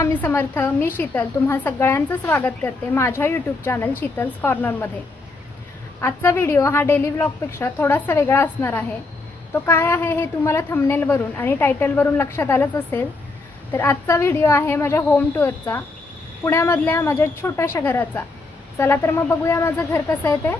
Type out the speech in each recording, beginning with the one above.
स्वामी समर्थ। मी शीतल तुम्हा सगळ्यांचं स्वागत करते माझ्या यूट्यूब चॅनल शीतल्स कॉर्नरमध्ये। आजचा व्हिडिओ हा डेली व्लॉगपेक्षा थोडासा वेगळा असणार आहे। तो काय आहे हे तुम्हाला थंबनेलवरून आणि टायटलवरून लक्षात आलंच असेल। तर आजचा व्हिडिओ आहे माझ्या होम टूरचा, पुण्यामधल्या माझ्या छोट्याशा घराचा। चला तर मग बघूया माझं घर कसं आहे ते।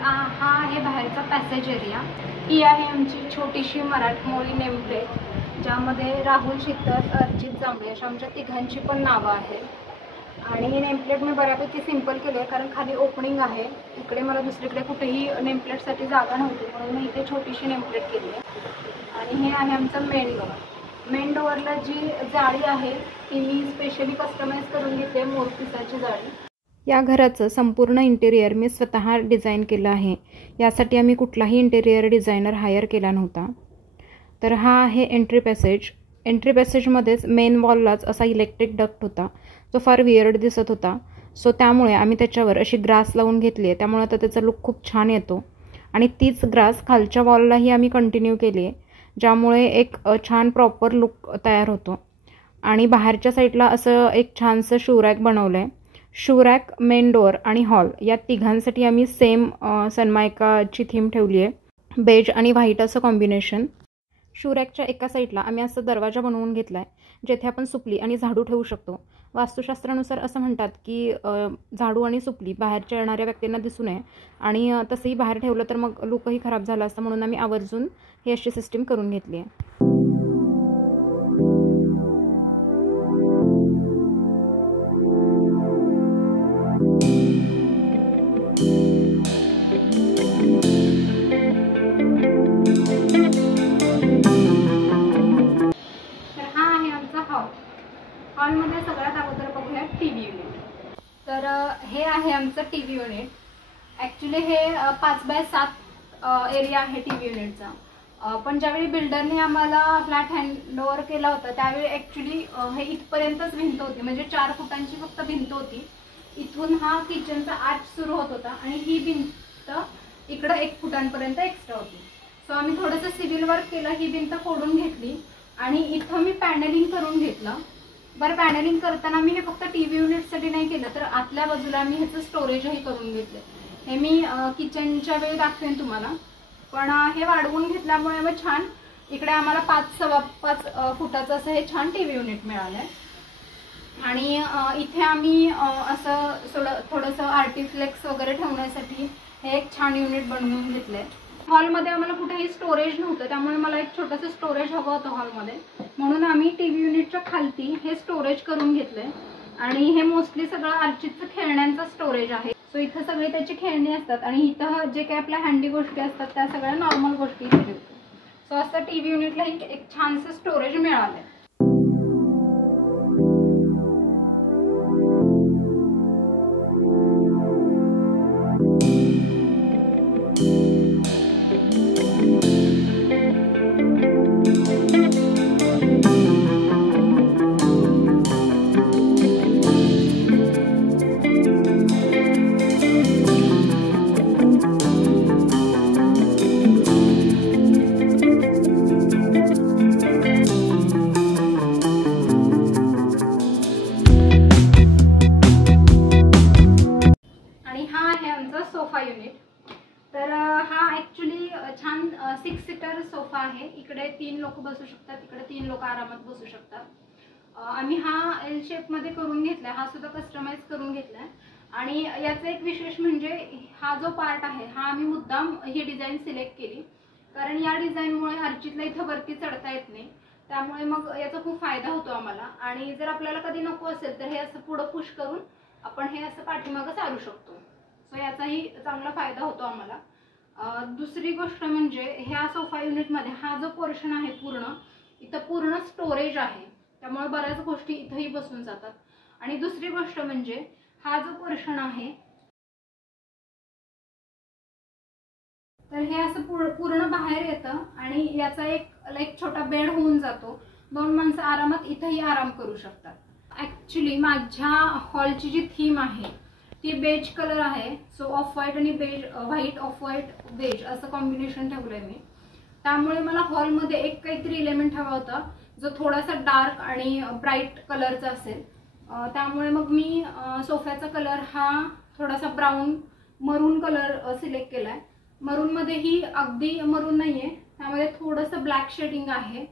हा आहे बाहेरचा पॅसेज एरिया। ही आहे आमची छोटीशी मराठमोळी नेमप्लेट, ज्यामध्ये राहुल, शीतल, अर्जित जांभळे अशा आमच्या तिघांची पण नावं आहेत। आणि नेमप्लेट मी बऱ्यापैकी सिंपल केली आहे, कारण खाली ओपनिंग आहे। इकडे मला दुसरीकडे कुठेही नेमप्लेटसाठी जागा नव्हती, म्हणून मी इथे छोटीशी नेमप्लेट केली आहे। आणि हे आहे आमचं मेन डोअर। मेन डोअरला जी जाळी आहे ती मी स्पेशली कस्टमाइज करून घेते, मोरपिसाची जाळी। या घराचं संपूर्ण इंटेरियर मी स्वतः डिझाईन केलं आहे। यासाठी आम्ही कुठलाही इंटेरियर डिझायनर हायर केला नव्हता। तर हा आहे एंट्री पॅसेज। एंट्री पॅसेजमध्येच मेन वॉललाच असा इलेक्ट्रिक डक्ट होता, जो फार वियर्ड दिसत होता। सो त्यामुळे आम्ही त्याच्यावर अशी ग्रास लावून घेतली आहे, त्यामुळे आता त्याचा लुक खूप छान येतो। आणि तीच ग्रास खालच्या वॉललाही आम्ही कंटिन्यू केली आहे, ज्यामुळे एक छान प्रॉपर लुक तयार होतो। आणि बाहेरच्या साईडला असं एक छानसं शूरॅक बनवलं आहे। शूरॅक, मेन डोअर आणि हॉल या तिघांसाठी आम्ही सेम सनमायकाची थीम ठेवली आहे, बेज आणि व्हाईट असं कॉम्बिनेशन। शूरॅकच्या एका साईडला आम्ही असं दरवाजा बनवून घेतला आहे, जेथे आपण सुपली आणि झाडू ठेवू शकतो। वास्तुशास्त्रानुसार असं म्हणतात की झाडू आणि सुपली बाहेरच्या येणाऱ्या व्यक्तींना दिसू नये, आणि तसंही बाहेर ठेवलं तर मग लुकही खराब झाला असतं, म्हणून आम्ही आवर्जून ही अशी सिस्टीम करून घेतली आहे। हॉलमध्ये सगळ्यात अगोदर बघूया टीव्ही युनिट। तर हे आहे आमचं टीव्ही युनिट। ॲक्च्युली हे 5x7 एरिया आहे टीव्ही युनिटचा। पण ज्यावेळी बिल्डरने आम्हाला फ्लॅट हँडओव्हर केला होता, त्यावेळी ॲक्च्युली हे इथपर्यंतच भिंत होती, म्हणजे 4 फुटांची फक्त भिंत होती। इथून हा किचनचा आर्च सुरू होत होता, आणि ही भिंत इकडं 1 फुटांपर्यंत एक्स्ट्रा होती। सो आम्ही थोडंसं सिव्हिल वर्क केलं, ही भिंत फोडून घेतली, आणि इथं मी पॅनलिंग करून घेतलं। बरं, पॅनलिंग करताना मी हे फक्त टीव्ही युनिटसाठी नाही केलं, तर आतल्या बाजूला मी ह्याचं स्टोरेजही करून घेतलं। हे मी किचनच्या वेळी दाखवेन तुम्हाला। पण हे वाढवून घेतल्यामुळे मग छान इकडे आम्हाला 5-5.25 फुटाचं असं हे छान टीव्ही युनिट मिळालं आहे। आणि इथे आम्ही असं थोडंसं आर्टिफ्लेक्स वगैरे ठेवण्यासाठी हे एक छान युनिट बनवून घेतलं आहे। हॉलमध्ये आम्हाला कुठेही स्टोरेज नव्हतं, त्यामुळे मला एक छोटंसं स्टोरेज हवं होतं हॉलमध्ये, म्हणून आम्ही टीव्ही युनिटच्या खालती हे स्टोरेज करून घेतलंय। आणि हे मोस्टली सगळं अर्चितचं खेळण्यांचं स्टोरेज आहे। सो इथं सगळी त्याची खेळणी असतात, आणि इथं जे काही आपल्या हँडी गोष्टी असतात त्या सगळ्या नॉर्मल गोष्टी इथे ठेवतो। सो असं टीव्ही युनिटलाही एक छानसं स्टोरेज मिळालंय। Sofa unit. तर हा ॲक्च्युली छान 6 सीटर सोफा आहे। इकडे 3 लोक बसू शकतात, इकडे 3 लोक आरामात बसू शकतात। आम्ही हा एल शेपमध्ये करून घेतला, हा सुद्धा कस्टमाइज करून घेतला। आणि याचं एक विशेष म्हणजे हा जो पार्ट आहे हा आम्ही मुद्दाम ही डिझाईन सिलेक्ट केली, कारण या डिझाईनमुळे अर्चितला इथं वरती चढता येत नाही, त्यामुळे मग याचा खूप फायदा होतो आम्हाला। आणि जर आपल्याला कधी नको असेल तर हे असं पुढं पुश करून आपण हे असं पाठीमागं चालू शकतो। सो याचाही चांगला फायदा होतो आम्हाला। दुसरी गोष्ट म्हणजे ह्या सोफा युनिटमध्ये हा जो पोर्शन आहे इथं पूर्ण स्टोरेज आहे, त्यामुळे बऱ्याच गोष्टी इथंही बसून जातात। आणि दुसरी गोष्ट म्हणजे हा जो पोर्शन आहे तर हे असं पूर्ण बाहेर येतं, आणि याचा एक छोटा बेड होऊन जातो। 2 माणसं आरामात इथंही आराम करू शकतात। ॲक्च्युली माझ्या हॉलची जी थीम आहे ती बेज कलर आहे। सो ऑफ व्हाईट आणि beige, white off white beige असं कॉम्बिनेशन ठेवलंय मी। त्यामुळे मला हॉलमध्ये एक काहीतरी एलिमेंट हवा होता जो थोडासा डार्क आणि ब्राईट कलरचा असेल, त्यामुळे मग मी सोफ्याचा कलर हा थोडासा ब्राऊन मरून कलर सिलेक्ट केलाय. मरूनमध्येही अगदी मरून नाहीये, त्यामध्ये थोडंसं ब्लॅक शेडिंग आहे.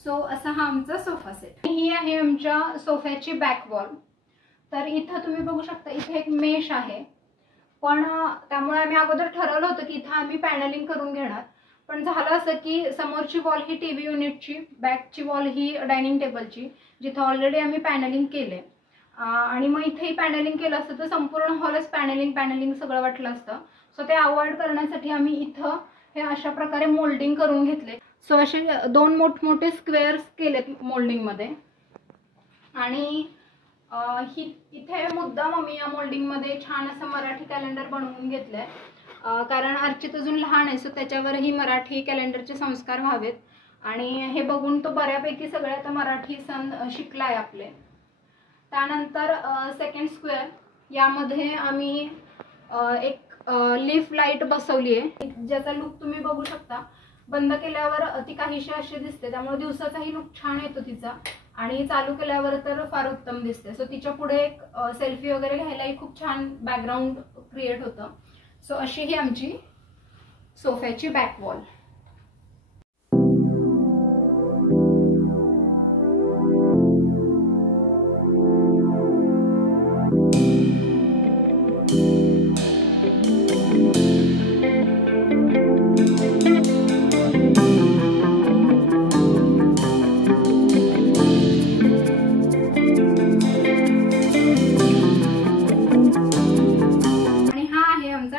सो असा हा आमचा सोफा सेट. ही आहे आमच्या सोफ्याची बॅक वॉल. तर इथं तुम्ही बघू शकता, इथे एक मेश आहे, पण त्यामुळे आम्ही अगोदर ठरवलं होतं की इथं आम्ही पॅनलिंग करून घेणार. पण झालं असं की समोरची वॉल ही टीव्ही युनिटची, बॅकची वॉल ही डायनिंग टेबलची, जिथं ऑलरेडी आम्ही पॅनलिंग केले. आणि मग इथेही पॅनलिंग केलं असतं तर संपूर्ण हॉलच पॅनलिंग सगळं वाटलं असतं. सो ते अवॉइड करण्यासाठी आम्ही इथं हे अशा प्रकारे मोल्डिंग करून घेतले. सो असे 2 मोठमोठे स्क्वेअर्स केलेत मोल्डिंगमध्ये. आणि इथे मुद्दाम आम्ही या मोल्डिंगमध्ये छान असं मराठी कॅलेंडर बनवून घेतलंय, कारण अर्चित अजून लहान आहे. सो त्याच्यावरही मराठी कॅलेंडरचे संस्कार व्हावेत. आणि हे बघून तो बऱ्यापैकी सगळे आता मराठी सण शिकलाय आपले. त्यानंतर सेकंड स्क्वेअर, यामध्ये आम्ही एक लीफ लाईट बसवली आहे, ज्याचा लुक तुम्ही बघू शकता. बंद केल्यावर ती काहीशी अशी दिसते, त्यामुळे दिवसाचाही लुक छान येतो तिचा. आणि चालू केल्यावर तर फार उत्तम दिसते. सो तिच्या पुढे एक सेल्फी वगैरे घ्यायलाही खूप छान बॅकग्राऊंड क्रिएट होतं. सो अशी ही आमची सोफ्याची बॅक वॉल.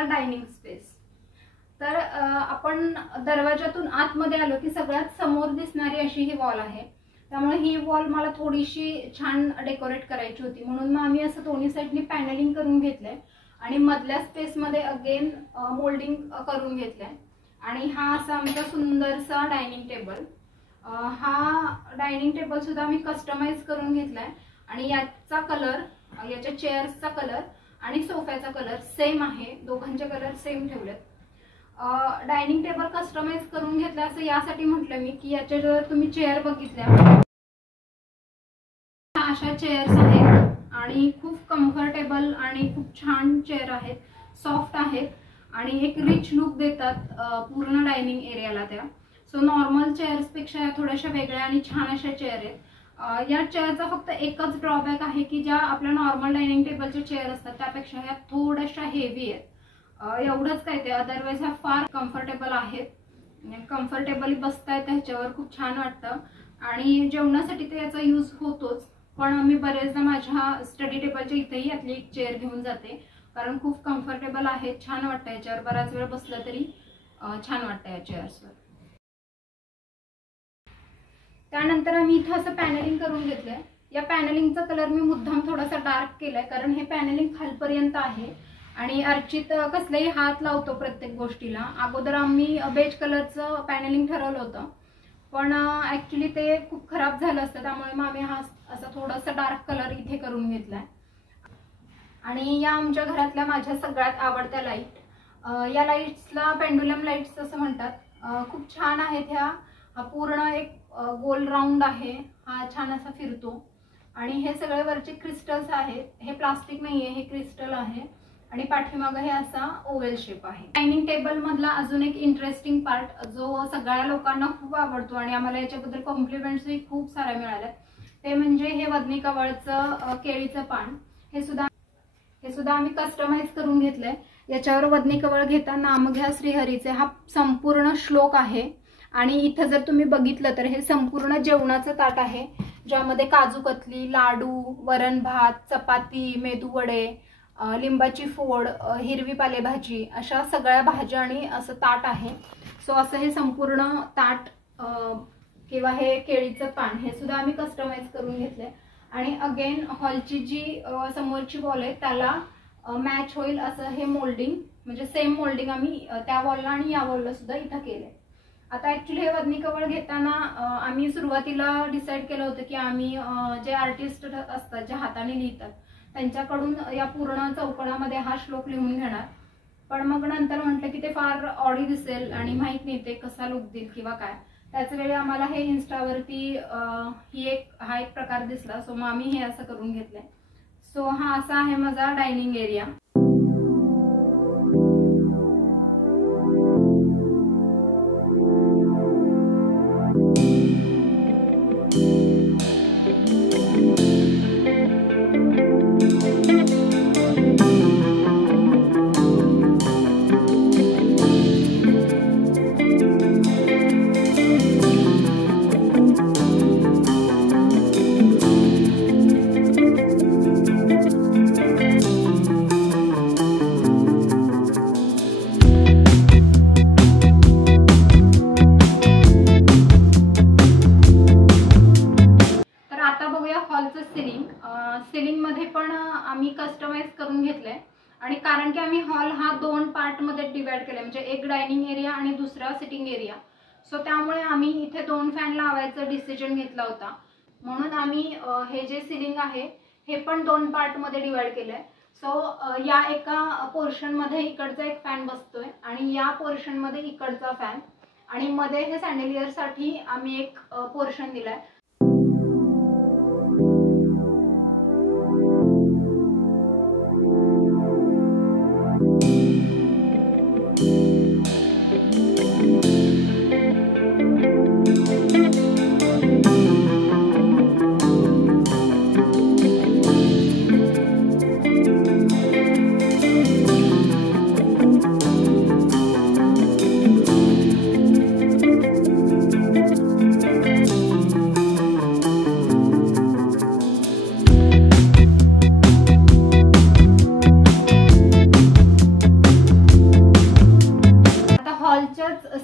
Dining space. तर आपण दरवाजातून आतमध्ये आलो की सगळ्यात समोर दिसणारी अशी ही वॉल आहे. त्यामुळे ही वॉल मला थोडीशी छान डेकोरेट करायची होती, म्हणून मग आम्ही असं दोन्ही साईडनी पॅनलिंग करून घेतलंय आणि मधल्या स्पेसमध्ये अगेन मोल्डिंग करून घेतलंय. आणि हा असा आमचा सुंदरसा डायनिंग टेबल. हा डायनिंग टेबल सुद्धा आम्ही कस्टमाइज करून घेतलाय. आणि याचा कलर, याच्या चेअर्सचा कलर आणि सोफ्याचा कलर सेम आहे, दोघांचे कलर सेम ठेवलेत. डायनिंग टेबल कस्टमाइज करून घेतला असं यासाठी म्हटलं मी की याच्या जर तुम्ही चेअर बघितल्या, अशा चेअर्स आहेत आणि खूप कम्फर्टेबल आणि खूप छान चेअर आहेत, सॉफ्ट आहेत आणि एक रिच लुक देतात पूर्ण डायनिंग एरियाला त्या. सो नॉर्मल चेअर्सपेक्षा या थोड्याशा वेगळ्या आणि छान अशा चेअर आहेत. या चेअरचा फक्त एकच ड्रॉबॅक आहे की ज्या आपल्या नॉर्मल डायनिंग टेबलच्या चेअर असतात त्यापेक्षा ह्या थोड्याशा हेवी आहेत, एवढंच काय ते. अदरवाईज ह्या फार कम्फर्टेबल आहेत, कम्फर्टेबली बसता येतं ह्याच्यावर, खूप छान वाटतं. आणि जेवणासाठी तर याचा यूज होतोच, पण मी बरेचदा माझ्या स्टडी टेबलच्या इथेही यातली एक चेअर घेऊन जाते, कारण खूप कम्फर्टेबल आहे, छान वाटतं याच्यावर. बराच वेळ बसलं तरी छान वाटतं या चेअर्सवर. त्यानंतर आम्ही इथं असं पॅनलिंग करून घेतलंय. या पॅनलिंगचा कलर मी मुद्दाम थोडासा डार्क केलाय, कारण हे पॅनलिंग खालपर्यंत आहे आणि अर्चित कसलेही हात लावतो प्रत्येक गोष्टीला. अगोदर आम्ही बेज कलरचं पॅनलिंग ठरवलं होतं, पण ऍक्च्युली ते खूप खराब झालं असतं, त्यामुळे मग आम्ही हा असा थोडासा डार्क कलर इथे करून घेतलाय. आणि या आमच्या घरातल्या माझ्या सगळ्यात आवडत्या लाईट, या लाईट्सला पेंडुलम लाईट्स असं म्हणतात. खूप छान आहेत ह्या. हा पूर्ण एक गोल राऊंड आहे, हा छान असा फिरतो. आणि हे सगळे वरचे क्रिस्टल्स आहेत, हे प्लास्टिक नाहीये, हे क्रिस्टल आहे. आणि पाठीमागं हे असा ओव्हल शेप आहे. डायनिंग टेबल मधला अजून एक इंटरेस्टिंग पार्ट जो सगळ्या लोकांना खूप आवडतो आणि आम्हाला याच्याबद्दल कॉम्प्लिमेंट्सही खूप साऱ्या मिळाल्या, ते म्हणजे हे वदनी कवळचं केळीचं पान. हे सुद्धा आम्ही कस्टमाइज करून घेतलंय. याच्यावर वदनी कवळ घेता नाम घ्या श्रीहरीचे हा संपूर्ण श्लोक आहे. आणि इथं जर तुम्ही बघितलं तर हे संपूर्ण जेवणाचं ताट आहे, ज्यामध्ये काजू कतली, लाडू, वरण भात, चपाती, मेदूवडे, लिंबाची फोड, हिरवी पालेभाजी, अशा सगळ्या भाज्या आणि असं ताट आहे. सो असं हे संपूर्ण ताट किंवा हे केळीचं पान हे सुद्धा आम्ही कस्टमाइज करून घेतलंय. आणि अगेन हॉलची जी समोरची वॉल आहे त्याला मॅच होईल असं हे मोल्डिंग, म्हणजे सेम मोल्डिंग आम्ही त्या वॉलला आणि या वॉलला सुद्धा इथं केलंय. आता ऍक्च्युली हे वदनी कवळ घेताना आम्ही सुरुवातीला डिसाईड केलं होतं की आम्ही जे आर्टिस्ट असतात, जे हाताने लिहितात, त्यांच्याकडून या पूर्ण चौकोनामध्ये हा श्लोक लिहून घेणार. पण मग नंतर म्हटलं की ते फार ऑडी दिसेल आणि माहित नाही ते कसा लुक देईल किंवा काय, त्याच वेळी आम्हाला हे इन्स्टावरती हा एक प्रकार दिसला, सो मग आम्ही हे असं करून घेतलंय. सो हा असा आहे माझा डायनिंग एरिया. सिलिंग मध्ये पण आम्ही कस्टमाइज करून घेतलंय. आणि कारण की आम्ही हॉल हा 2 पार्ट मध्ये डिवाइड केलाय, म्हणजे एक डायनिंग एरिया आणि दुसरा सिटिंग एरिया. सो त्यामुळे आम्ही इथे 2 फॅन लावायचा डिसिजन घेतला होता. म्हणून आम्ही हे जे सिलिंग आहे हे पण 2 पार्ट मध्ये डिवाइड केलंय. सो या एका पोर्शन मध्ये इकडचा एक फॅन बसतोय आणि या पोर्शन मध्ये इकडचा फॅन, आणि मध्ये हे सॅन्डलियर साठी आम्ही एक पोर्शन दिलाय.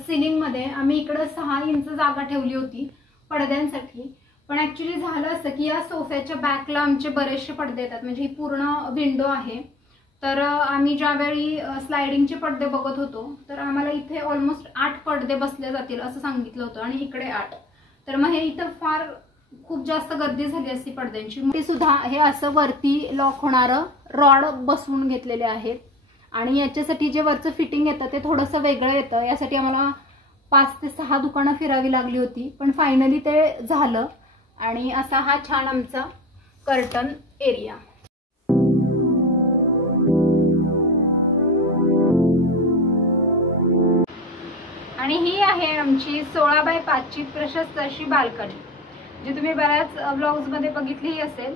सिलिंग मध्ये आम्ही इकडे 6 इंच जागा ठेवली होती पडद्यांसाठी. पण ऍक्च्युली झालं असं की या सोफ्याच्या बॅकला आमचे बरेचसे पडदे येतात, म्हणजे ही पूर्ण विंडो आहे. तर आम्ही ज्यावेळी स्लायडिंगचे पडदे बघत होतो तर आम्हाला इथे ऑलमोस्ट 8 पडदे बसले जातील असं सांगितलं होतं, आणि इकडे 8. तर मग हे इथं फार खूप जास्त गर्दी झाली असती पडद्यांची. ते सुद्धा हे असं वरती लॉक होणारं रॉड बसवून घेतलेले आहेत. आणि याच्यासाठी जे वरचं फिटिंग येतं ते थोडंसं वेगळं येतं. यासाठी आम्हाला 5 ते 6 दुकानं फिरावी लागली होती, पण फायनली ते झालं. आणि असा हा छान आमचा कर्टन एरिया. आणि ही आहे आमची 16 बाय 5 ची प्रशस्त अशी बाल्कनी, जी तुम्ही बऱ्याच ब्लॉग्स मध्ये बघितलीही असेल.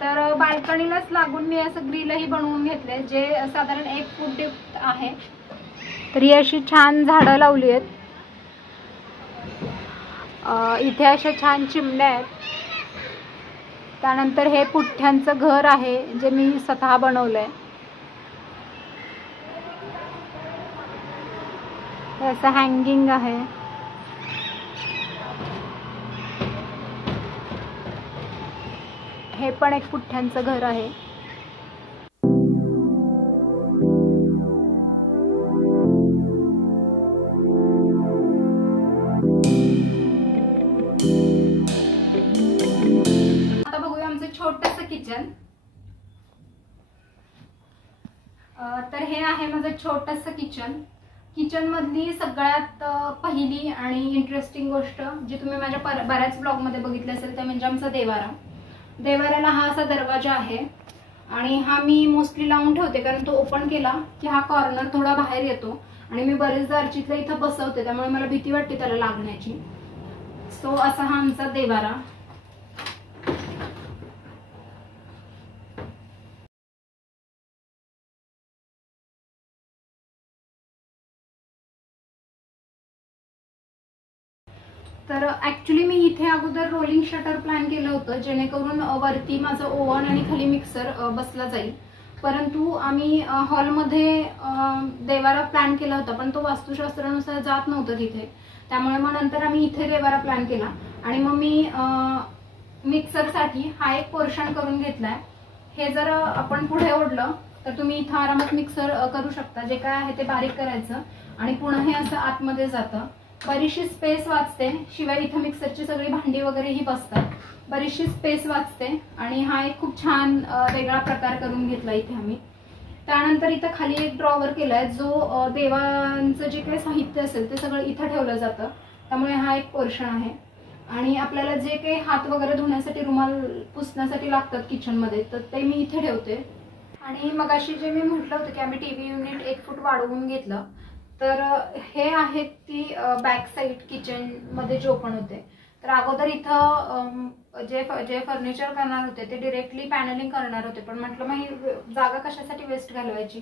तर बाल्कनीलाच लागून मी असं ग्रिलही बनवून घेतले, जे साधारण 1 फूट डिप्थ आहे. तर ही अशी छान झाडं लावली आहेत. इथे अशा छान चिमण्या आहेत. त्यानंतर हे पुठ्ठ्यांचं घर आहे जे मी स्वतः बनवलंय. हे असं हँगिंग आहे. हे पण एक पुठ्ठ्यांचं घर आहे. आता बघूया आमचं छोटंसं किचन. तर हे आहे माझं छोटंसं किचन. किचन मधली सगळ्यात पहिली आणि इंटरेस्टिंग गोष्ट जी तुम्ही माझ्या बऱ्याच ब्लॉग मध्ये बघितली असेल ते म्हणजे आमचा देवारा. देवाऱ्याला हा असा दरवाजा आहे आणि हा मी मोस्टली लावून ठेवते, कारण तो ओपन केला की हा कॉर्नर थोडा बाहेर येतो आणि मी बरेचदा अर्चितला इथं बसवते, त्यामुळे मला भीती वाटते त्याला लागण्याची. सो असा हा आमचा देवारा. तर ऍक्च्युली मी इथे अगोदर रोलिंग शटर प्लॅन केलं होतं, जेणेकरून वरती माझं ओव्हन आणि खाली मिक्सर बसला जाईल. परंतु आम्ही हॉलमध्ये देवारा प्लॅन केला होता, पण तो वास्तुशास्त्रानुसार जात नव्हतं तिथे. त्यामुळे मग नंतर आम्ही इथे देवारा प्लॅन केला आणि मग मी मिक्सरसाठी हा एक पोर्शन करून घेतलाय. हे जर आपण पुढे ओढलं तर तुम्ही इथं आरामात मिक्सर करू शकता. जे काय आहे ते बारीक करायचं आणि पुन्हा हे असं आतमध्ये जातं. बरीचशी स्पेस वाचते. शिवाय इथं मिक्सरची सगळी भांडी वगैरे ही बसतात. बरीचशी स्पेस वाचते आणि हा एक खूप छान वेगळा प्रकार करून घेतला इथे आम्ही. त्यानंतर इथं खाली एक ड्रॉवर केलाय, जो देवांचं जे काही साहित्य असेल ते सगळं इथं ठेवलं जातं. त्यामुळे हा एक पोर्शन आहे. आणि आपल्याला जे काही हात वगैरे धुण्यासाठी रुमाल पुसण्यासाठी लागतात किचनमध्ये तर ते मी इथे ठेवते. आणि मगाशी जे मी म्हटलं होतं की आम्ही टीव्ही युनिट 1 फूट वाढवून घेतलं, तर हे आहेत ती बॅक साईड किचनमध्ये जे ओपन होते. तर अगोदर इथं जे फर्निचर करणार होते ते डिरेक्टली पॅनलिंग करणार होते, पण म्हटलं मग ही जागा कशासाठी वेस्ट घालवायची,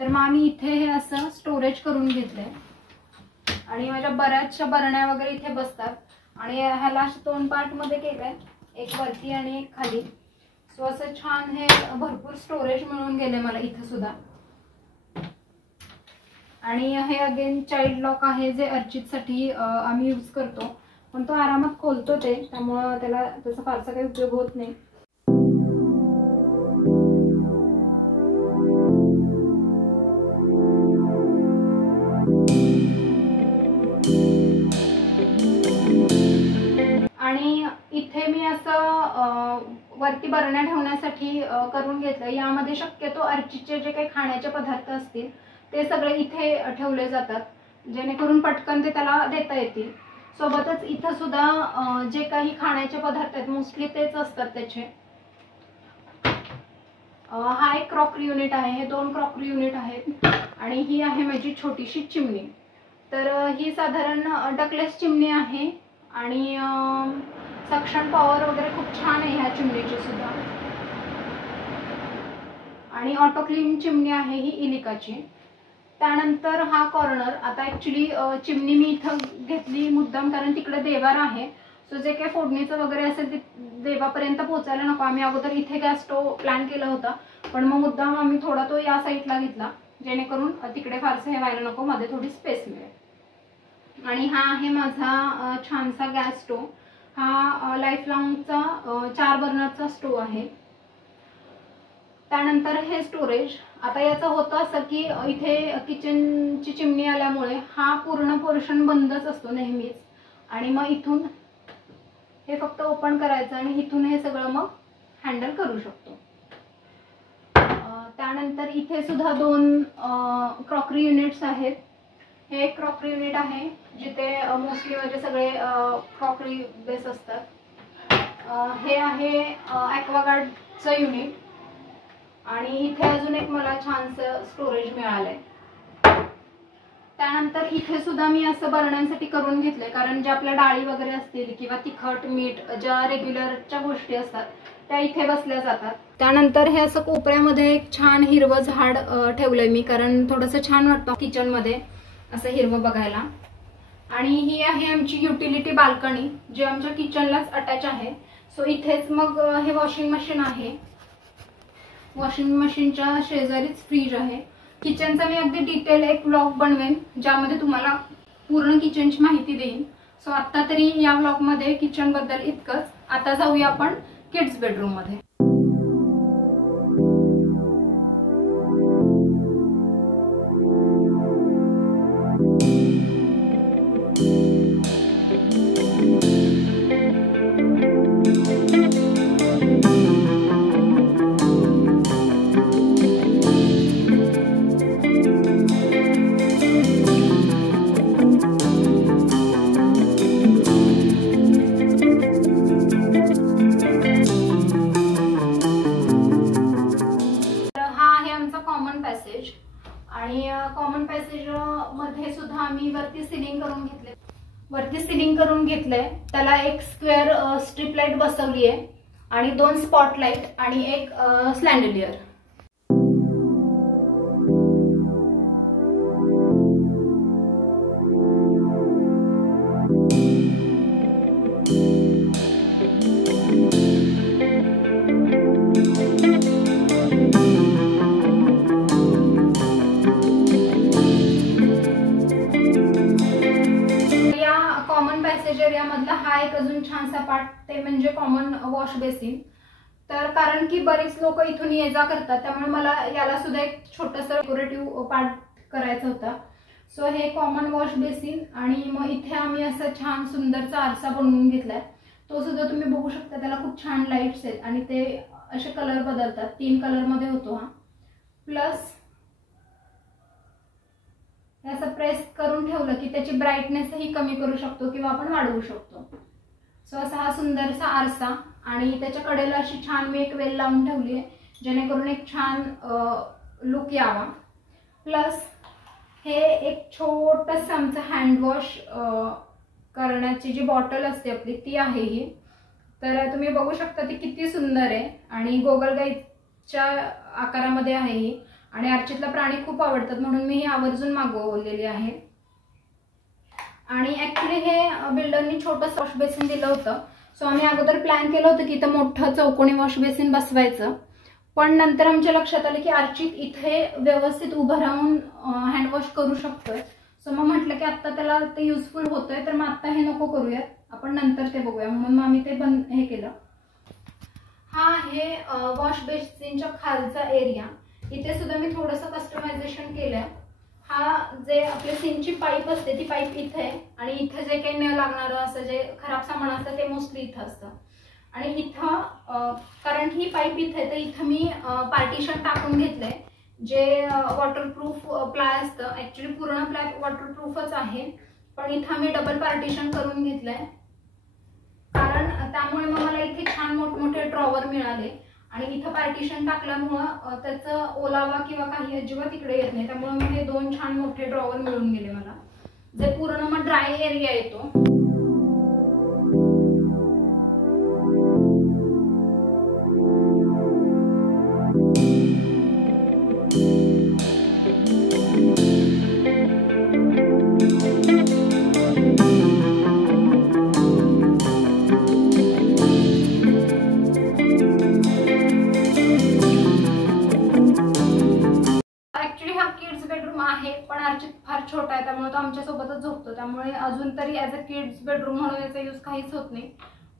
तर मग आम्ही इथे हे असं स्टोरेज करून घेतलंय. आणि माझ्या बऱ्याचशा बरण्या वगैरे इथे बसतात. आणि ह्याला 2 पार्टमध्ये केलंय, एक वरती आणि एक खाली. सो असं छान हे भरपूर स्टोरेज मिळून गेले मला इथं सुद्धा. आणि हे अगेन चाइल्ड लॉक आहे जे अर्चितसाठी आम्ही यूज करतो, पण तो आरामात खोलतो ते, त्यामुळं त्याला त्याचा फारसा काही उपयोग होत नाही. आणि इथे मी असं वरती बरण्या ठेवण्यासाठी करून घेतलं. यामध्ये शक्यतो अर्चितचे जे काही खाण्याचे पदार्थ असतील ते सगळे इथे ठेवले जातात, जेणेकरून पटकन ते त्याला देता येतील. सोबतच इथं सुद्धा जे काही खाण्याचे पदार्थ आहेत मोस्टली तेच असतात त्याचे. हा एक क्रॉकरी युनिट आहे, हे 2 क्रॉकरी युनिट आहेत. आणि ही आहे माझी छोटीशी चिमणी. तर ही साधारण डकलेस चिमणी आहे आणि सक्शन पॉवर वगैरे खूप छान आहे ह्या चिमणीची सुद्धा. आणि ऑटो क्लीन चिमणी आहे ही इलिकाची. त्यानंतर हा कॉर्नर, आता ॲक्च्युली चिमणी मी इथं घेतली मुद्दाम कारण तिकडे देवार आहे. सो जे काही फोडणीचं वगैरे असेल ते देवापर्यंत पोहोचायला नको. आम्ही अगोदर इथे गॅस स्टोव प्लॅन केला होता, पण मग मुद्दाम आम्ही थोडा तो या साईडला घेतला, जेणेकरून तिकडे फारसं हे व्हायला नको, मध्ये थोडी स्पेस मिळेल. आणि हा आहे माझा छानसा गॅस स्टोव. हा लाईफ लॉंगचा 4 बर्नरचा स्टोव आहे. त्यानंतर हे स्टोरेज. आता याचं होतं असं की इथे किचनची चिमणी आल्यामुळे हा पूर्ण पोर्शन बंदच असतो नेहमीच, आणि मग इथून हे फक्त ओपन करायचं आणि इथून हे सगळं मग हँडल करू शकतो. त्यानंतर इथे सुद्धा 2 क्रॉकरी युनिट्स आहेत. हे एक क्रॉकरी युनिट आहे जिथे मोस्टली म्हणजे सगळे क्रॉकरी बेस असतात. हे आहे ॲक्वागार्डचं युनिट. आणि इथे अजून एक मला छानसं स्टोरेज मिळालंय. त्यानंतर इथे सुद्धा मी असं बरण्यांसाठी करून घेतलंय, कारण ज्या आपल्या डाळी वगैरे असतील किंवा तिखट मीठ ज्या रेग्युलरच्या गोष्टी असतात त्या इथे बसल्या जातात. त्यानंतर हे असं कोपऱ्यामध्ये एक छान हिरवं झाड ठेवलंय मी, कारण थोडंसं छान वाटतं किचनमध्ये असं हिरवं बघायला. आणि ही आहे आमची युटिलिटी बाल्कनी जी आमच्या किचनलाच अटॅच आहे. सो इथेच मग हे वॉशिंग मशीन आहे. वॉशिंग मशीनच्या शेजारीच फ्रीज आहे. किचनचा मी अगदी डिटेल एक व्लॉग बनवेन ज्यामध्ये तुम्हाला पूर्ण किचनची माहिती देईन. सो आता तरी या व्लॉगमध्ये किचन बद्दल इतकंच. आता जाऊया आपण किड्स बेडरूम मध्ये. आणि कॉमन पॅसेज मध्ये सुद्धा आम्ही वरती सिलिंग करून घेतलंय. त्याला एक स्क्वेअर स्ट्रीप लाईट बसवली आहे आणि 2 स्पॉटलाईट आणि एक स्लॅन्डलियर. एरियामधला हा एक अजून छानसा पार्ट ते म्हणजे कॉमन वॉश बेसिन. तर कारण की बरेच लोक इथून ये जा करतात त्यामुळे मला याला सुद्धा एक छोटंसं डेकोरेटिव्ह पार्ट करायचा होता. सो हे कॉमन वॉश बेसिन. आणि मग इथे आम्ही असं छान सुंदरचा आरसा बनवून घेतलाय. तो सुद्धा तुम्ही बघू शकता. त्याला खूप छान लाईट्स आहेत आणि ते असे कलर बदलतात. 3 कलर मध्ये होतो हा. प्लस असं प्रेस करून ठेवलं की त्याची ब्राईटनेसही कमी करू शकतो किंवा आपण वाढवू शकतो. सो असा हा सुंदरसा आरसा आणि त्याच्या कडेला अशी छान मी एक वेल लावून ठेवली आहे जेणेकरून एक छान लुक यावा. प्लस हे एक छोटंसं आमचं हँडवॉश करण्याची जी बॉटल असते आपली ती आहे ही. तर तुम्ही बघू शकता ती किती सुंदर आहे आणि गोगलगाईच्या आकारामध्ये आहे ही. आणि अर्चितला प्राणी खूप आवडतात म्हणून मी ही आवर्जून मागवलेली आहे. आणि ॲक्च्युली हे बिल्डरनी छोटंसं वॉश बेसिन दिलं होतं. सो आम्ही अगोदर प्लॅन केलं होतं की इथं मोठं चौकोनी वॉश बेसिन बसवायचं. पण नंतर आमच्या लक्षात आलं की अर्चित इथे व्यवस्थित उभं राहून हँडवॉश करू शकतोय. सो मग म्हटलं की आत्ता त्याला ते युजफुल होतंय तर मग आत्ता हे नको करूयात, आपण नंतर ते बघूया, म्हणून मग आम्ही ते हे केलं. हा आहे वॉश बेसिनच्या खालचा एरिया. इथे सुद्धा मी थोडंसं कस्टमायझेशन केलंय. हा जे आपल्या सिनची पाईप असते ती पाईप इथे आहे आणि इथे जे काही न लागणारं असं जे खराब सामान असतं ते मोस्टली इथं असतं. आणि इथं कारण ही पाईप इथे तर इथं मी पार्टिशन टाकून घेतलंय जे वॉटरप्रूफ प्लाय असतं. ॲक्च्युली पूर्ण प्लाय वॉटरप्रूफच आहे पण इथं मी डबल पार्टिशन करून घेतलंय कारण त्यामुळे मग मला इथे छान मोठमोठे ड्रॉवर मिळाले. आणि इथं पार्टिशन टाकल्यामुळं त्याचं ओलावा किंवा काही अजिबात तिकडे येत नाही. त्यामुळे मग हे 2 छान मोठे ड्रॉवर मिळून गेले मला, जे पूर्ण मग ड्राय एरिया येतो. पण अर्चित फार छोटा आहे त्यामुळे तो आमच्या सोबतच झोपतो, त्यामुळे अजून तरी ॲज अ किड्स बेडरूम म्हणून याचा यूज काहीच होत नाही.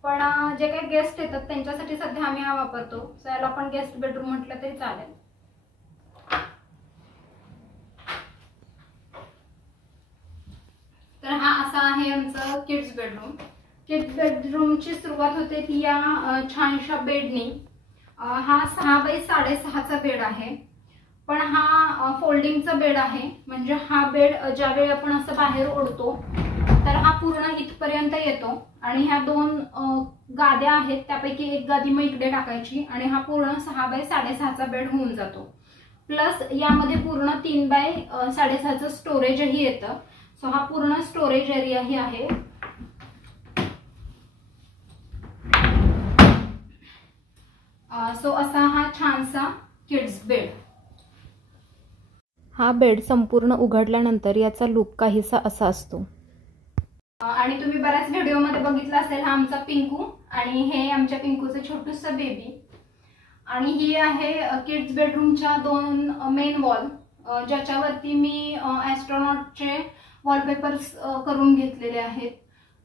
पण जे काही गेस्ट येतात त्यांच्यासाठी सध्या आम्ही हा वापरतो. सो याला आपण गेस्ट बेडरूम म्हटलं तरी चालेल. तर हा असा आहे आमचं किड्स बेडरूम. किड्स बेडरूमची सुरुवात होते ती या छानशा बेडनी. हा 6x6.5चा बेड आहे पण हा फोल्डिंगचा बेड आहे. म्हणजे हा बेड ज्यावेळी आपण असं बाहेर ओढतो तर हा पूर्ण इथपर्यंत येतो आणि ह्या 2 गाद्या आहेत त्यापैकी एक गादी मग इकडे टाकायची आणि हा पूर्ण 6x6.5चा बेड होऊन जातो. प्लस यामध्ये पूर्ण 3x6.5चं स्टोरेजही येतं. सो हा पूर्ण स्टोरेज एरियाही आहे. सो असा हा छानसा किड्स बेड. हा बेड संपूर्ण उघडल्यानंतर याचा लुक काहीसा असा असतो. आणि तुम्ही बऱ्याच व्हिडिओमध्ये बघितलं असेल हा आमचा पिंकू आणि हे आमच्या पिंकूचं छोटूसं बेबी. आणि ही आहे किड्स बेडरूमच्या 2 मेन वॉल ज्याच्यावरती मी ॲस्ट्रॉनॉटचे वॉलपेपर्स करून घेतलेले आहेत.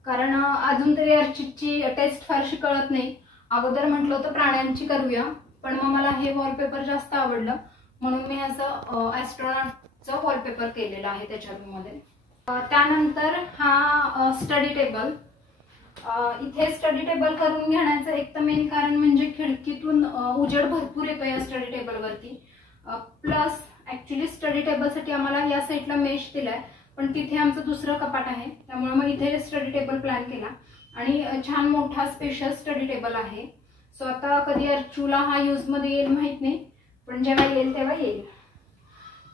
कारण अजून तरी अर्चितची टेस्ट फारशी कळत नाही. अगोदर म्हटलं होतं प्राण्यांची करूया पण मग मला हे वॉलपेपर जास्त आवडलं म्हणून मी असं ॲस्ट्रॉनॉटचं वॉलपेपर केलेलं आहे त्याच्या रूममध्ये. त्यानंतर हा स्टडी टेबल. इथे स्टडी टेबल करून घेण्याचं एक तर मेन कारण म्हणजे खिडकीतून उजेड भरपूर येतो या स्टडी टेबलवरती. प्लस ॲक्च्युली स्टडी टेबलसाठी आम्हाला या साईडला मेश दिलाय पण तिथे आमचं दुसरं कपाट आहे त्यामुळे मग इथे स्टडी टेबल प्लॅन केला आणि छान मोठा स्पेशल स्टडी टेबल आहे. सो आता कधी अर्चूला हा यूजमध्ये येईल माहीत नाही पण जेव्हा येईल तेव्हा येईल.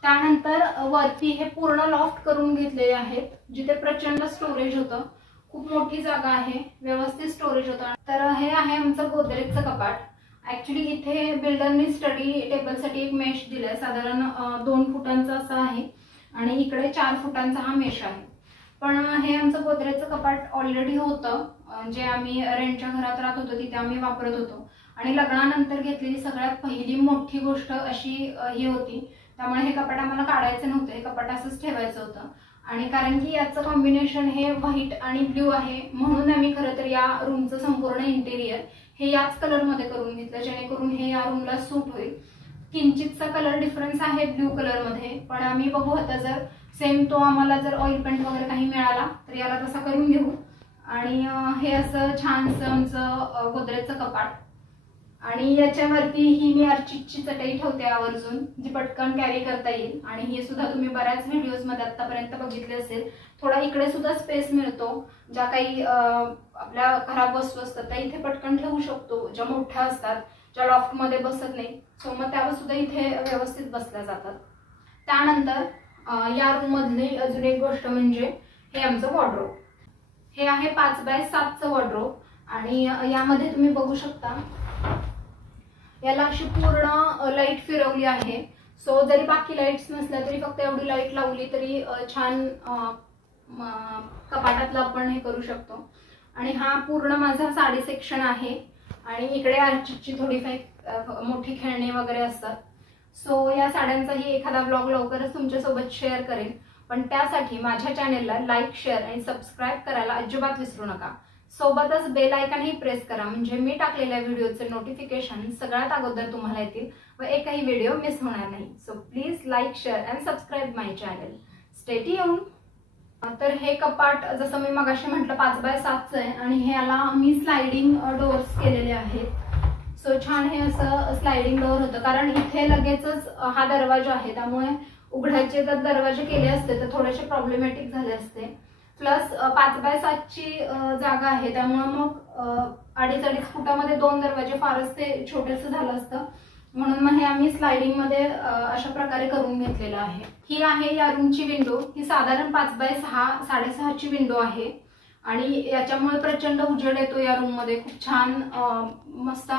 त्यानंतर वरती हे पूर्ण लॉफ्ट करून घेतलेले आहेत जिथे प्रचंड स्टोरेज होतं. खूप मोठी जागा आहे, व्यवस्थित स्टोरेज होतं. तर हे आहे आमचं गोदरेजचं कपाट. ॲक्च्युली इथे बिल्डरने स्टडी टेबलसाठी एक मेश दिलाय साधारण 2 फुटांचा असा आहे आणि इकडे 4 फुटांचा हा मेश आहे. पण हे आमचं गोदरेजचं कपाट ऑलरेडी होतं जे आम्ही रेंटच्या घरात राहत होतो तिथे आम्ही वापरत होतो आणि लग्नानंतर घेतलेली सगळ्यात पहिली मोठी गोष्ट अशी ही होती त्यामुळे हे कपाट आम्हाला काढायचं नव्हतं, हे कपाट असंच ठेवायचं होतं. आणि कारण की याचं कॉम्बिनेशन हे व्हाईट आणि ब्ल्यू आहे म्हणून आम्ही खरं तर या रूमचं संपूर्ण इंटेरियर हे याच कलरमध्ये करून घेतलं जेणेकरून हे या रूमला सूट होईल. किंचितचा कलर डिफरन्स आहे ब्ल्यू कलरमध्ये पण आम्ही बघू आता जर सेम तो आम्हाला जर ऑइल पेंट वगैरे काही मिळाला तर याला तसा करून घेऊ. आणि हे असं छानसं आमचं गोदरेजचं कपाट. आणि याच्यावरती ही मी अर्चितची चटई ठेवते आवर्जून, जी पटकन कॅरी करता येईल. आणि हे सुद्धा तुम्ही बऱ्याच व्हिडिओज मध्ये आतापर्यंत बघितले असेल. थोडा इकडे सुद्धा स्पेस मिळतो, ज्या काही आपल्या खराब वस्तू असतात त्या इथे पटकन ठेवू शकतो, ज्या मोठ्या असतात, ज्या लॉफ्ट मध्ये बसत नाही, सो मग त्यावर सुद्धा इथे व्यवस्थित बसल्या जातात. त्यानंतर या रूम मधली अजून एक गोष्ट म्हणजे हे आमचं वॉर्डरोब. हे आहे 5x7चं वॉर्डरोब. आणि यामध्ये तुम्ही बघू शकता याला अशी पूर्ण लाईट फिरवली आहे. सो जरी बाकी लाईट्स नसल्या तरी फक्त एवढी लाईट लावली तरी छान कपाटातलं आपण हे करू शकतो. आणि हा पूर्ण माझा साडी सेक्शन आहे. आणि इकडे अर्चितची थोडीफार मोठी खेळणी वगैरे असतात. सो या साड्यांचाही एखादा ब्लॉग लवकरच तुमच्यासोबत शेअर करेन. पण त्यासाठी माझ्या चॅनेलला लाईक, शेअर आणि सबस्क्राईब करायला अजिबात विसरू नका. सोबतच बेल आयकॉनही प्रेस करा, म्हणजे मी टाकलेल्या व्हिडिओचे नोटिफिकेशन सगळ्यात अगोदर तुम्हाला येतील व एकही व्हिडिओ मिस होणार नाही. So please like, share and subscribe my channel. Stay tuned. तर हे कपाट जसं मी मगाशी म्हटलं 5x7चं आहे. आणि हे याला मी स्लायडिंग डोअर्स केलेले आहेत. सो छान हे असं स्लायडिंग डोअर होतं, कारण इथे लगेचच हा दरवाजा आहे, त्यामुळे उघडायचे जर दरवाजे केले असते तर थोडेसे प्रॉब्लेमॅटिक झाले असते. प्लस 5x7ची जागा आहे, त्यामुळे मग 2.5 फुटामध्ये 2 दरवाजे फारच ते छोटेसे झालं असतं. म्हणून मग हे आम्ही स्लायडिंग मध्ये अशा प्रकारे करून घेतलेलं आहे. ही आहे या रूमची विंडो. ही साधारण 5x6 6.5ची विंडो आहे. आणि याच्यामुळे प्रचंड उजेड येतो या रूम मध्ये. खूप छान मस्त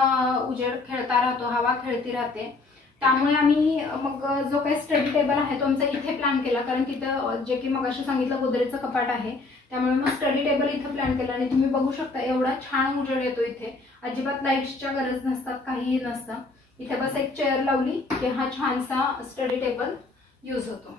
उजेड खेळता राहतो, हवा खेळती राहते. त्यामुळे आम्ही मग जो काही स्टडी टेबल आहे तो आमचा इथे प्लॅन केला, कारण तिथं जे की मगाशी सांगितलं गोदरेजचं कपाट आहे, त्यामुळे मग स्टडी टेबल इथं प्लॅन केला. आणि तुम्ही बघू शकता एवढा छान उजेड येतो इथे. अजिबात लाईट्सच्या गरज नसतात, काहीही नसतं. इथे बस एक चेअर लावली की हा छानसा स्टडी टेबल यूज होतो.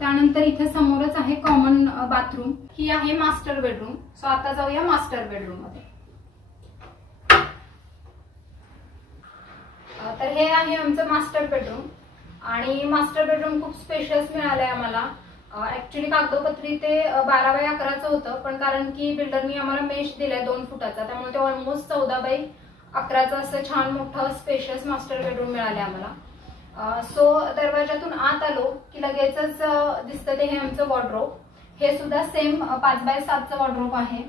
त्यानंतर इथे समोरच आहे कॉमन बाथरूम. ही आहे मास्टर बेडरूम. सो आता जाऊया मास्टर बेडरूम मध्ये. तर हे आहे आमचं मास्टर बेडरूम. आणि मास्टर बेडरूम खूप स्पेशियस मिळालंय आम्हाला. ऍक्च्युली कागदोपत्री ते 12x11चं होतं, पण कारण की बिल्डरनी आम्हाला मेश दिलाय 2 फुटाचा, त्यामुळे ते ऑलमोस्ट 14x11चं असं छान मोठं स्पेशियस मास्टर बेडरूम मिळालंय आम्हाला. सो दरवाजातून आत आलो की लगेचच दिसतं ते हे आमचं वॉर्डरोब. हे सुद्धा सेम 5x7चं वॉर्डरोब आहे.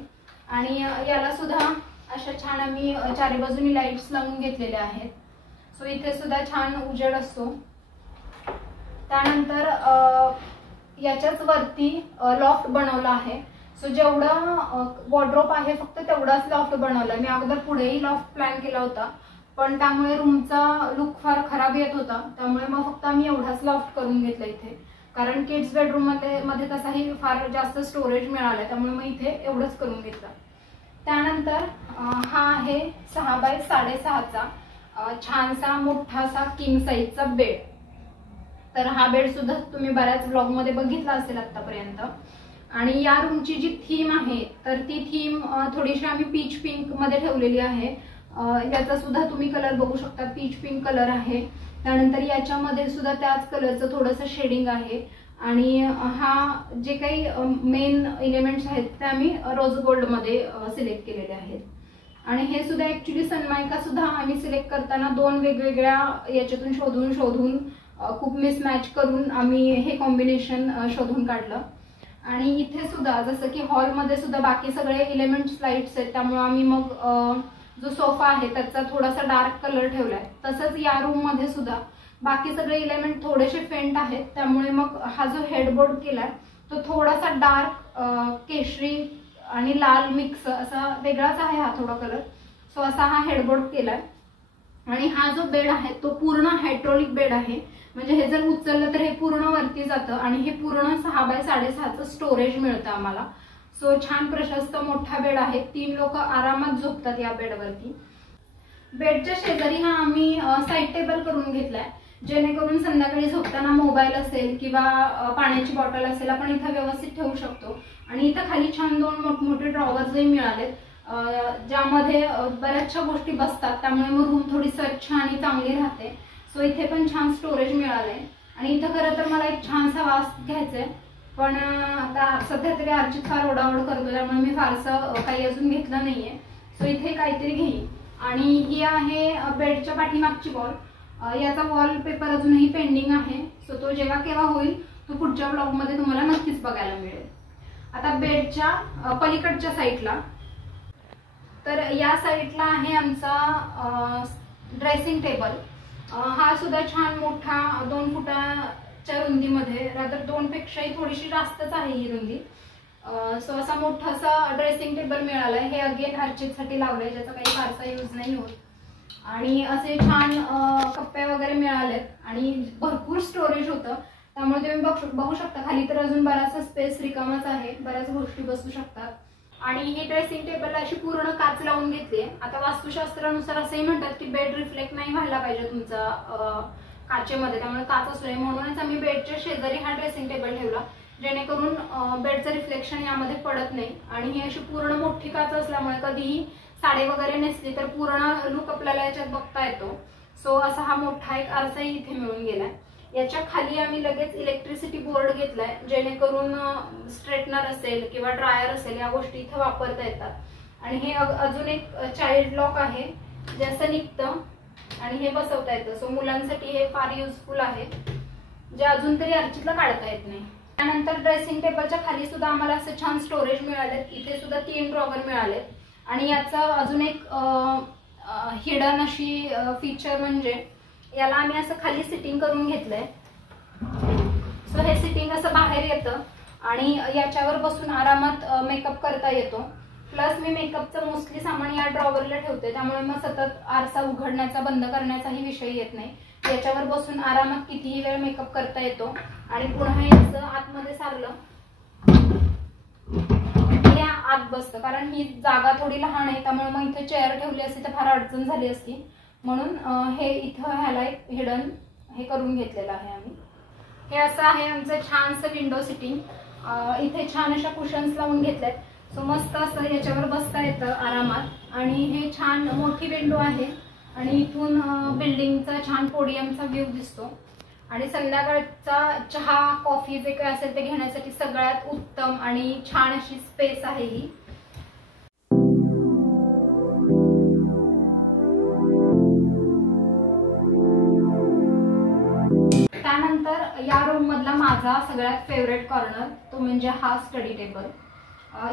आणि याला सुद्धा अशा छान आम्ही चारी बाजूनी लाईट्स लावून घेतलेल्या आहेत. सो इथे सुद्धा छान उजेड असतो. त्यानंतर याच्याच वरती लॉफ्ट बनवला आहे. सो जेवढं वॉर्डरोब आहे फक्त तेवढाच लॉफ्ट बनवला. मी अगोदर पुढेही लॉफ्ट प्लॅन केला होता, पण त्यामुळे रूमचा लुक फार खराब येत होता, त्यामुळे मग फक्त आम्ही एवढाच लॉफ्ट करून घेतला इथे. कारण किड्स बेडरूम मध्ये तसाही फार जास्त स्टोरेज मिळालं, त्यामुळे मग इथे एवढंच करून घेतलं. त्यानंतर हा आहे 6x6.5चा छानसा मोठासा किंग साईजचा बेड. तर हा बेड सुद्धा तुम्ही बऱ्याच ब्लॉग मध्ये बघितला असेल आतापर्यंत. आणि या रूमची जी थीम आहे तर ती थीम थोडीशी आम्ही पीच पिंक मध्ये ठेवलेली आहे. याचा सुद्धा तुम्ही कलर बघू शकता, पीच पिंक कलर आहे. त्यानंतर याच्यामध्ये सुद्धा त्याच कलरचं थोडंसं शेडिंग आहे. आणि हा जे काही मेन एलिमेंट्स आहेत ते आम्ही रोज गोल्ड मध्ये सिलेक्ट केलेले आहेत. आणि हे सुद्धा ऍक्च्युली सनमायका सुद्धा आम्ही सिलेक्ट करताना 2 वेगवेगळ्या याच्यातून शोधून खूप मिसमॅच करून आम्ही हे कॉम्बिनेशन शोधून काढलं. आणि इथे सुद्धा जसं की हॉलमध्ये सुद्धा बाकी सगळे एलिमेंट्स लाईट्स आहेत, त्यामुळे आम्ही मग जो सोफा आहे त्याचा थोडासा डार्क कलर ठेवलाय. तसंच या रूम मध्ये सुद्धा बाकी सगळे एलिमेंट थोडेसे फेंट आहेत, त्यामुळे मग हा जो हेडबोर्ड केलाय तो थोडासा डार्क केशरी आणि लाल मिक्स असा वेगळाच आहे हा थोडा कलर. सो असा हा हेडबोर्ड केलाय. आणि हा जो बेड आहे तो पूर्ण हायड्रोलिक बेड आहे, म्हणजे हे जर उचललं तर हे पूर्ण वरती जातं आणि हे पूर्ण 6x6.5चं स्टोरेज मिळतं आम्हाला. सो छान प्रशस्त मोठा बेड आहे. 3 लोक आरामात झोपतात या बेडवरती. बेडच्या शेजारी हा आम्ही साईड टेबल करून घेतलाय, जेणेकरून संध्याकाळी झोपताना मोबाईल असेल किंवा पाण्याची बॉटल असेल आपण इथं व्यवस्थित ठेवू शकतो. आणि इथं खाली छान 2 मोठमोठे ड्रॉवर्सही मिळालेत, ज्यामध्ये बऱ्याचशा गोष्टी बसतात, त्यामुळे मग रूम थोडी स्वच्छ आणि चांगली राहते. सो इथे पण छान स्टोरेज मिळालंय. आणि इथं खरं तर मला एक छानसा वास घ्यायचाय, पण आता सध्या तरी अर्चित फार ओढाओढ करतो, त्यामुळे मी फारसं काही अजून घेतलं नाहीये. सो इथे काहीतरी घेईन. आणि ही आहे बेडच्या पाठीमागची वॉल. याचा वॉलपेपर अजूनही पेंडिंग आहे. सो तो जेव्हा केव्हा होईल तो पुढच्या ब्लॉगमध्ये तुम्हाला नक्कीच बघायला मिळेल. आता बेडच्या पलीकडच्या साईडला, तर या साईडला आहे आमचा ड्रेसिंग टेबल. हा सुद्धा छान मोठा 2 फुटाच्या रुंदीमध्ये, रादर 2 पेक्षाही थोडीशी जास्तच आहे ही रुंदी. सो असा मोठासा ड्रेसिंग टेबल मिळालाय. हे अगेन अर्चितसाठी लावलंय, ज्याचा काही फारसा यूज नाही होत. आणि असे छान कप्पे वगैरे मिळालेत आणि भरपूर स्टोरेज होतं, त्यामुळे तुम्ही बघू शकता खाली तर अजून बराचसा स्पेस रिकामाच आहे, बऱ्याच गोष्टी बसू शकतात. आणि ही ड्रेसिंग टेबल अशी पूर्ण काच लावून घेतली. आता वास्तुशास्त्रानुसार असंही म्हणतात की बेड रिफ्लेक्ट नाही व्हायला पाहिजे तुमचा काचेमध्ये, त्यामुळे काच असू नये, म्हणूनच आम्ही बेडच्या शेजारी हा ड्रेसिंग टेबल ठेवला, जेणेकरून बेडचं रिफ्लेक्शन यामध्ये पडत नाही. आणि ही अशी पूर्ण मोठी काच असल्यामुळे कधीही साडी वगैरे नेसली तर पूर्ण लुक आपल्याला याच्यात बघता येतो. सो असा हा मोठा एक आरसाही इथे मिळून गेलाय. याच्या खाली आम्ही लगेच इलेक्ट्रिसिटी बोर्ड घेतलाय, जेणेकरून स्ट्रेटनर असेल किंवा ड्रायर असेल या गोष्टी इथे वापरता येतात. आणि हे अजून एक चाइल्ड लॉक आहे, जे असं निघतं आणि हे बसवता येतं. सो मुलांसाठी हे फार युजफुल आहे, जे अजून तरी अर्चितला काढता येत नाही. त्यानंतर ड्रेसिंग टेबलच्या खाली सुद्धा आम्हाला असं छान स्टोरेज मिळालेत. इथे सुद्धा 3 ड्रॉवर मिळालेत. आणि याचं अजून एक हिडन अशी फीचर म्हणजे याला आम्ही असं खाली सिटिंग करून घेतलंय. सो हे सिटिंग असं बाहेर येतं आणि याच्यावर बसून आरामात मेकअप करता येतो. प्लस मी मेकअपचं मोस्टली सामान या ड्रॉवरला ठेवते, त्यामुळे मग सतत आरसा उघडण्याचा बंद करण्याचाही विषय येत नाही. याच्यावर बसून आरामात कितीही वेळ मेकअप करता येतो. आणि पुन्हा याचं आतमध्ये सारलं आत बसतं, कारण ही जागा थोडी लहान आहे, त्यामुळे मग इथे चेअर ठेवली असती तर फार अडचण झाली असती, म्हणून हे इथं ह्याला एक हिडन हे करून घेतलेलं आहे आम्ही. हे असं आहे आमचं छानसं विंडो सिटिंग. इथे छान अशा कुशन्स लावून घेतल्यात. सो मस्त असं याच्यावर बसता येतं आरामात. आणि हे छान मोठी विंडो आहे आणि इथून बिल्डिंगचा छान पोडियमचा व्ह्यू दिसतो. आणि संध्याकाळचा चहा कॉफी जे काही असेल ते घेण्यासाठी सगळ्यात उत्तम आणि छान अशी स्पेस आहे ही. त्यानंतर या रूम मधला माझा सगळ्यात फेवरेट कॉर्नर तो म्हणजे हा स्टडी टेबल.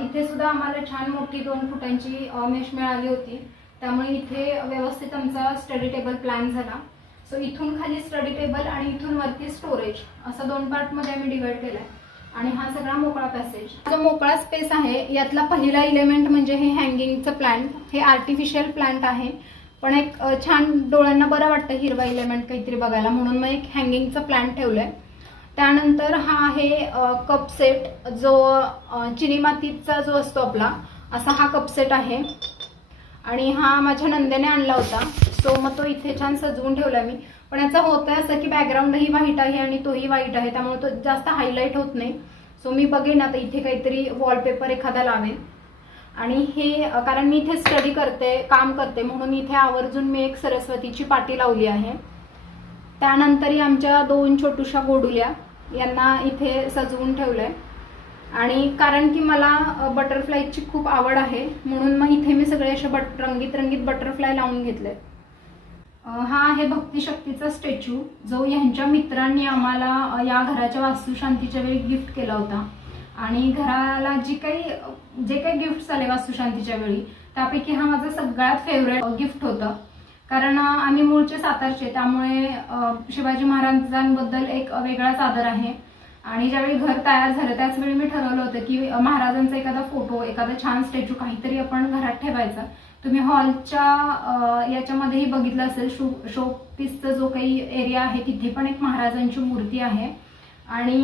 इथे सुद्धा आम्हाला छान मोठी 2 फुटांची मेश मिळाली होती, त्यामुळे इथे व्यवस्थित आमचा स्टडी टेबल प्लॅन झाला. सो इथून खाली स्टडी टेबल आणि इथून वरती स्टोरेज असं 2 पार्टमध्ये आम्ही डिवाइड केलाय. आणि हा सगळा मोकळा पॅसेज, जो मोकळा स्पेस आहे यातला पहिला इलेमेंट म्हणजे हे हँगिंगचं प्लांट. हे आर्टिफिशियल प्लांट आहे, पण एक छान डोळ्यांना बरं वाटतं हिरवा इलेमेंट काहीतरी बघायला, म्हणून मग एक हँगिंगचं प्लांट ठेवलंय. त्यानंतर हा आहे कप सेट, जो चिनी मातीचा जो असतो आपला असा हा कप सेट आहे. आणि हा माझ्या नंदेने आणला होता, सो मग तो इथे छान सजवून ठेवला मी. पण याचा होतंय असं की बॅकग्राऊंडही व्हाईट आहे आणि तोही व्हाईट आहे, त्यामुळे तो जास्त हायलाईट होत नाही. सो मी बघेन आता इथे काहीतरी वॉलपेपर एखादा लावेन. आणि हे कारण मी इथे स्टडी करते, काम करते, म्हणून इथे आवर्जून मी एक सरस्वतीची पाटी लावली आहे. त्यानंतर आमच्या 2 छोटूशा गोडुल्या यांना इथे सजवून ठेवलंय. आणि कारण की मला बटरफ्लायची खूप आवड आहे, म्हणून मग इथे मी सगळे असे रंगीत रंगीत बटरफ्लाय लावून घेतले. हा आहे भक्ती शक्तीचा स्टॅच्यू, जो यांच्या मित्रांनी आम्हाला या घराच्या वास्तुशांतीच्या वेळी गिफ्ट केला होता. आणि घराला जे काही गिफ्ट्स आले वास्तुशांतीच्या वेळी त्यापैकी हा माझा सगळ्यात फेवरेट गिफ्ट होतं. कारण आम्ही मूळचे सातारचे, त्यामुळे शिवाजी महाराजांबद्दल एक वेगळाच आदर आहे. आणि ज्यावेळी घर तयार झालं त्याच वेळी मी ठरवलं होतं की महाराजांचा एखादा फोटो, एखादा छान स्टॅच्यू काहीतरी आपण घरात ठेवायचा. तुम्ही हॉलच्या याच्यामध्येही बघितलं असेल, शो पीसचा जो काही एरिया आहे तिथे पण एक महाराजांची मूर्ती आहे. आणि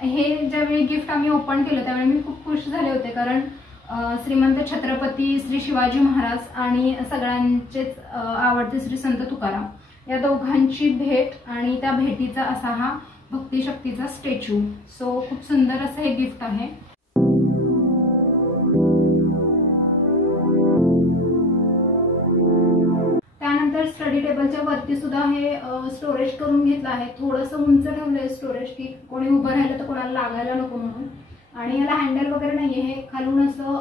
हे ज्यावेळी गिफ्ट आम्ही ओपन केलं त्यावेळी मी खूप खुश झाले होते, कारण श्रीमंत छत्रपती श्री शिवाजी महाराज आणि सगळ्यांचेच आवडते श्री संत तुकाराम या दोघांची भेट आणि त्या भेटीचा असा हा भक्तिशक्तीचा स्टॅच्यू. सो खूप सुंदर असं हे गिफ्ट आहे. त्यानंतर स्टडी टेबलच्या वरती सुद्धा हे स्टोरेज करून घेतलं आहे. थोडंसं उंच ठेवलंय स्टोरेज की कोणी उभं राहिलं तर कोणाला लागायला नको म्हणून. आणि याला हँडल वगैरे नाहीये, हे खालून असं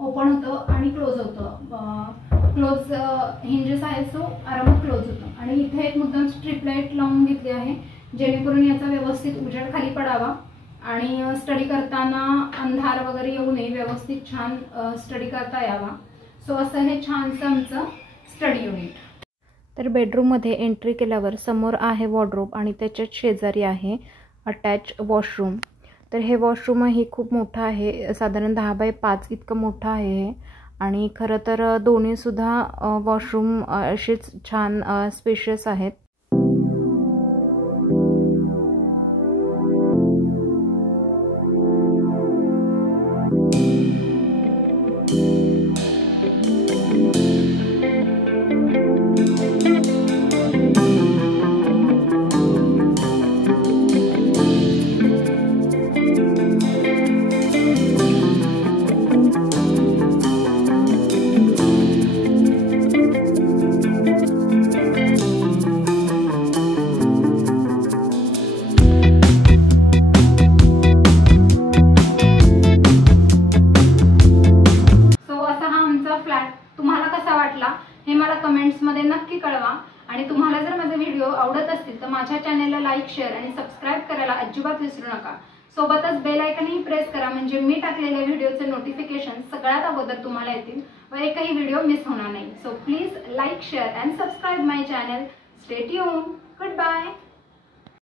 ओपन होतं आणि क्लोज होतं. क्लोज हिंजेस आहेत, सो आरामात क्लोज होतं. आणि इथे एक मुद्दाम स्ट्रीप लाईट लावून घेतली आहे जेणेकरून याचा व्यवस्थित उजेड खाली पडावा आणि स्टडी करताना अंधार वगैरे येऊ नये, व्यवस्थित छान स्टडी करता यावा. सो असं हे छानसं आमचं स्टडी युनिट. तर बेडरूममध्ये एंट्री केल्यावर समोर आहे वॉर्डरोब आणि त्याच्याच शेजारी आहे अटॅच वॉशरूम. तर हे वॉशरूमही खूप मोठं आहे, साधारण 10 बाय 5 इतकं मोठं आहे हे. आणि खरं तर दोन्हीसुद्धा वॉशरूम असेच छान स्पेशियस आहेत. हे मला कमेंट्समध्ये नक्की कळवा. आणि तुम्हाला जर माझे व्हिडिओ आवडत असतील तर माझ्या चॅनलला लाईक, शेअर आणि सबस्क्राईब करायला अजिबात विसरू नका. सोबतच बेल आयकनही प्रेस करा, म्हणजे मी टाकलेल्या व्हिडिओचे नोटिफिकेशन सगळ्यात अगोदर तुम्हाला येतील व एकही व्हिडिओ मिस होणार नाही. So please like, share and subscribe my channel. Stay tune. Good bye.